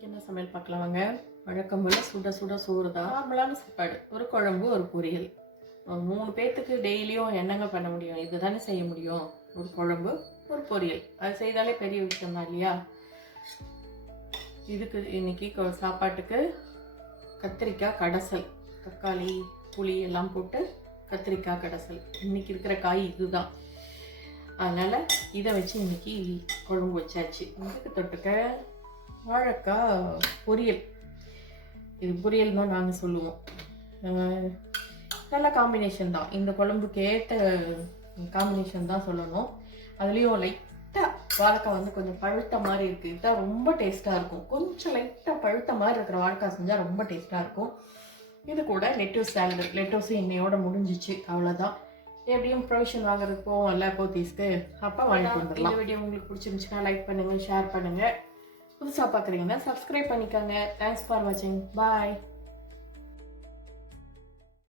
இன்றைக்கி என்ன சமையல் பார்க்கலாம் வாங்க. வழக்கம் போல் சுட சுட சோறு தான். நார்மலான சாப்பாடு, ஒரு குழம்பு, ஒரு பொரியல். 3 பேர்த்துக்கு டெய்லியும் என்னங்க பண்ண முடியும்? இது தானே செய்ய முடியும். ஒரு குழம்பு, ஒரு பொரியல், அது செய்தாலே பெரிய விஷயம் தான் இல்லையா? இதுக்கு இன்னைக்கு சாப்பாட்டுக்கு கத்திரிக்காய் கடைசல், தக்காளி புளி எல்லாம் போட்டு கத்திரிக்காய் கடைசல். இன்னைக்கு இருக்கிற காய் இதுதான். அதனால் இதை வச்சு இன்னைக்கு குழம்பு வச்சாச்சு. இதுக்கு தொட்டுக்க வாழைக்காய் பொரியல். இது பொரியல் தான் நாங்கள் சொல்லுவோம். நல்ல காம்பினேஷன் தான், இந்த குழம்புக்கு ஏற்ற காம்பினேஷன் தான் சொல்லணும். அதுலேயும் லைட்டாக வாழைக்காய் வந்து கொஞ்சம் பழுத்த மாதிரி இருக்குது. இதுதான் ரொம்ப டேஸ்ட்டாக இருக்கும். கொஞ்சம் லைட்டாக பழுத்த மாதிரி இருக்கிற வாழைக்காய் செஞ்சால் ரொம்ப டேஸ்ட்டாக இருக்கும். இது கூட லெட்டூஸ் சாலட். லெட்டூஸும் இன்னையோட முடிஞ்சிச்சு, அவ்வளோதான். எப்படியும் ப்ரொவிஷன் வாங்குறதுக்கு போவோம் இல்லை போத்தீஸ்க்கு, அப்போ வாங்கிட்டு வந்துடலாம். இந்த வீடியோ உங்களுக்கு பிடிச்சிருந்துச்சுன்னா லைக் பண்ணுங்கள், ஷேர் பண்ணுங்கள். புதுசாக பார்க்குறீங்கன்னா சப்ஸ்கிரைப் பண்ணிக்கோங்க. தேங்க்ஸ் ஃபார் வாட்சிங். பாய்.